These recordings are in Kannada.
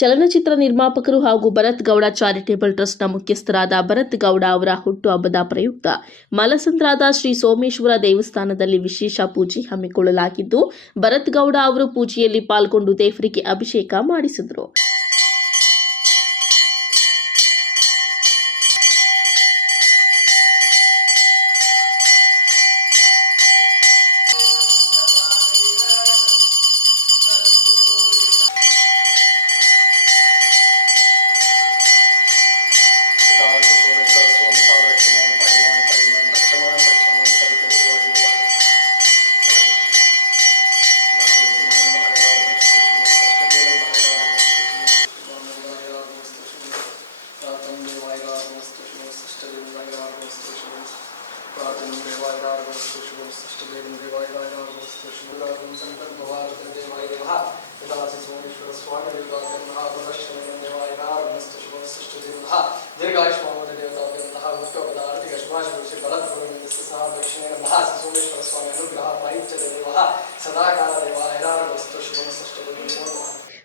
ಚಲನಚಿತ್ರ ನಿರ್ಮಾಪಕರು ಹಾಗೂ ಭರತ್ ಗೌಡ ಚಾರಿಟೇಬಲ್ ಟ್ರಸ್ಟ್ನ ಮುಖ್ಯಸ್ಥರಾದ ಭರತ್ ಗೌಡ ಅವರ ಹುಟ್ಟುಹಬ್ಬದ ಪ್ರಯುಕ್ತ ಮಲಸಂದ್ರದ ಶ್ರೀ ಸೋಮೇಶ್ವರ ದೇವಸ್ಥಾನದಲ್ಲಿ ವಿಶೇಷ ಪೂಜೆ ಹಮ್ಮಿಕೊಳ್ಳಲಾಗಿದ್ದು, ಭರತ್ ಗೌಡ ಅವರು ಪೂಜೆಯಲ್ಲಿ ಪಾಲ್ಗೊಂಡು ದೇವರಿಗೆ ಅಭಿಷೇಕ ಮಾಡಿಸಿದರು.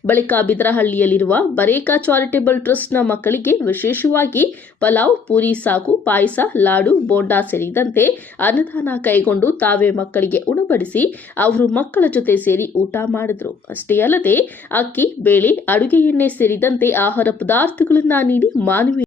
ಬಳಿಕ ಬಿದರಹಳ್ಳಿಯಲ್ಲಿರುವ ಬರೇಕಾ ಚಾರಿಟೇಬಲ್ ಟ್ರಸ್ಟ್ನ ಮಕ್ಕಳಿಗೆ ವಿಶೇಷವಾಗಿ ಪಲಾವ್, ಪೂರಿ, ಸಾಗು, ಪಾಯಸ, ಲಾಡು, ಬೋಂಡಾ ಸೇರಿದಂತೆ ಅನ್ನದಾನ ಕೈಗೊಂಡು ತಾವೇ ಮಕ್ಕಳಿಗೆ ಉಣಬಡಿಸಿ ಅವರು ಮಕ್ಕಳ ಜೊತೆ ಸೇರಿ ಊಟ ಮಾಡಿದರು. ಅಷ್ಟೇ ಅಲ್ಲದೆ ಅಕ್ಕಿ, ಬೇಳೆ, ಅಡುಗೆ ಎಣ್ಣೆ ಸೇರಿದಂತೆ ಆಹಾರ ಪದಾರ್ಥಗಳನ್ನು ನೀಡಿ ಮಾನವೀಯ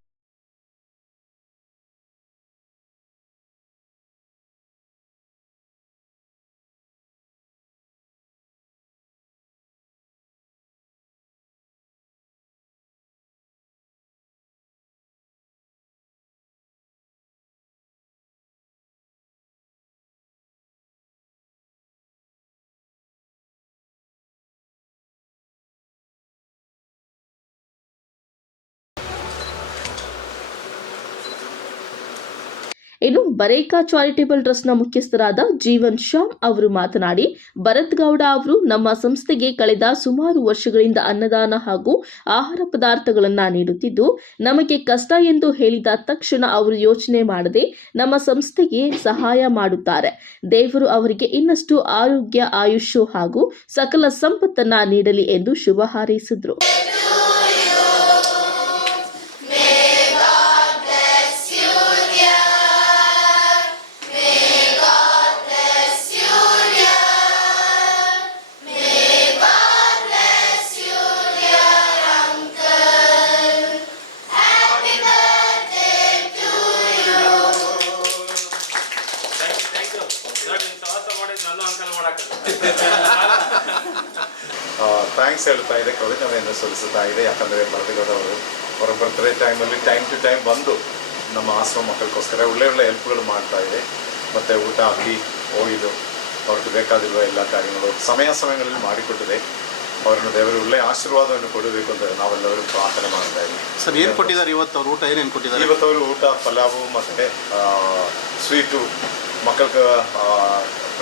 ಇನ್ನು ಬರೇಕಾ ಚಾರಿಟೇಬಲ್ ಟ್ರಸ್ಟ್ನ ಮುಖ್ಯಸ್ಥರಾದ ಜೀವನ್ ಶ್ಯಾಮ್ ಅವರು ಮಾತನಾಡಿ, ಭರತ್ ಗೌಡ ಅವರು ನಮ್ಮ ಸಂಸ್ಥೆಗೆ ಕಳೆದ ಸುಮಾರು ವರ್ಷಗಳಿಂದ ಅನ್ನದಾನ ಹಾಗೂ ಆಹಾರ ಪದಾರ್ಥಗಳನ್ನು ನೀಡುತ್ತಿದ್ದು, ನಮಗೆ ಕಷ್ಟ ಎಂದು ಹೇಳಿದ ತಕ್ಷಣ ಅವರು ಯೋಚನೆ ಮಾಡದೆ ನಮ್ಮ ಸಂಸ್ಥೆಗೆ ಸಹಾಯ ಮಾಡುತ್ತಾರೆ. ದೇವರು ಅವರಿಗೆ ಇನ್ನಷ್ಟು ಆರೋಗ್ಯ, ಆಯುಷ್ಯ ಹಾಗೂ ಸಕಲ ಸಂಪತ್ತನ್ನ ನೀಡಲಿ ಎಂದು ಶುಭ ಹಾರೈಸಿದರು. ಥ್ಯಾಂಕ್ಸ್ ಹೇಳ್ತಾ ಇದೆ, ಕೃತಜ್ಞತೆಯನ್ನು ಸಲ್ಲಿಸ್ತಾ ಇದೆ. ಯಾಕಂದರೆ ಭರತಗೌಡ ಅವರು ಅವರ ಬರ್ತ್ಡೇ ಟೈಮಲ್ಲಿ ಟೈಮ್ ಟು ಟೈಮ್ ಬಂದು ನಮ್ಮ ಆಶ್ರಮ ಮಕ್ಕಳಿಗೋಸ್ಕರ ಒಳ್ಳೆ ಹೆಲ್ಪ್ಗಳು ಮಾಡ್ತಾ ಇದೆ. ಮತ್ತು ಊಟ, ಅಕ್ಕಿ, ಆಯಿಲು, ಅವ್ರಿಗೆ ಬೇಕಾದಿರುವ ಎಲ್ಲ ಕಾರ್ಯಗಳು ಸಮಯಗಳಲ್ಲಿ ಮಾಡಿಕೊಟ್ಟಿದೆ. ಅವರನ್ನು ದೇವರು ಒಳ್ಳೆಯ ಆಶೀರ್ವಾದವನ್ನು ಕೊಡಬೇಕು ಅಂತ ನಾವೆಲ್ಲರೂ ಪ್ರಾರ್ಥನೆ ಮಾಡ್ತಾ ಇದ್ದೀವಿ. ಸರ್, ಏನು ಕೊಟ್ಟಿದ್ದಾರೆ ಇವತ್ತು ಅವರು? ಊಟ ಏನೇನು ಕೊಟ್ಟಿದ್ದಾರೆ? ಇವತ್ತು ಅವರು ಊಟ, ಪಲಾವು ಮತ್ತು ಸ್ವೀಟು, ಮಕ್ಕಳಿಗೆ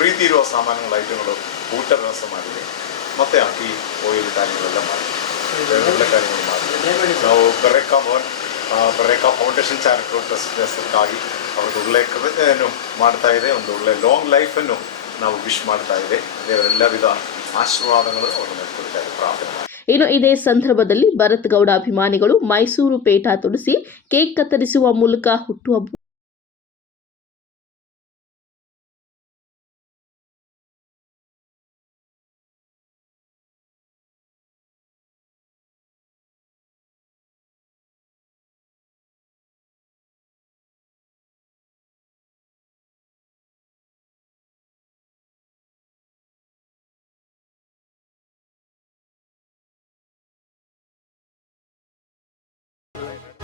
ಪ್ರೀತಿ ಇರುವ ಸಾಮಾನ್ಯಗಳ ಐಟಮ್ಗಳು, ಊಟ ವ್ಯವಸ್ಥೆ ಮಾಡಿದೆ. ಮತ್ತು ಅಕ್ಕಿ, ಆಯಿಲ್ ಕಾರ್ಯಗಳೆಲ್ಲ ಮಾಡಿದೆ, ಒಳ್ಳೆ ಕಾರ್ಯಗಳು ಮಾಡಿದೆ. ನಾವು ಬರೇಕಾ ಫೌಂಡೇಶನ್ ಚಾರಿಟೇಬಲ್ ಟ್ರಸ್ಟ್ಗಾಗಿ ಅವ್ರಿಗೆ ಒಳ್ಳೆಯ ಕೃತಜ್ಞತೆಯನ್ನು ಮಾಡ್ತಾ ಇದೆ. ಒಂದು ಒಳ್ಳೆಯ ಲಾಂಗ್ ಲೈಫನ್ನು ನಾವು ವಿಶ್ ಮಾಡ್ತಾ ಇದೆ. ದೇವರೆಲ್ಲ ವಿಧ ಆಶೀರ್ವಾದಗಳು ಅವರನ್ನು ಕೊಡ್ತಾ ಇದೆ, ಪ್ರಾರ್ಥನೆ. ಇನ್ನು ಇದೇ ಸಂದರ್ಭದಲ್ಲಿ ಭರತ್ ಗೌಡ ಅಭಿಮಾನಿಗಳು ಮೈಸೂರು ಪೇಟ ತೊಡಿಸಿ ಕೇಕ್ ಕತ್ತರಿಸುವ ಮೂಲಕ ಹುಟ್ಟುಹಬ್ಬ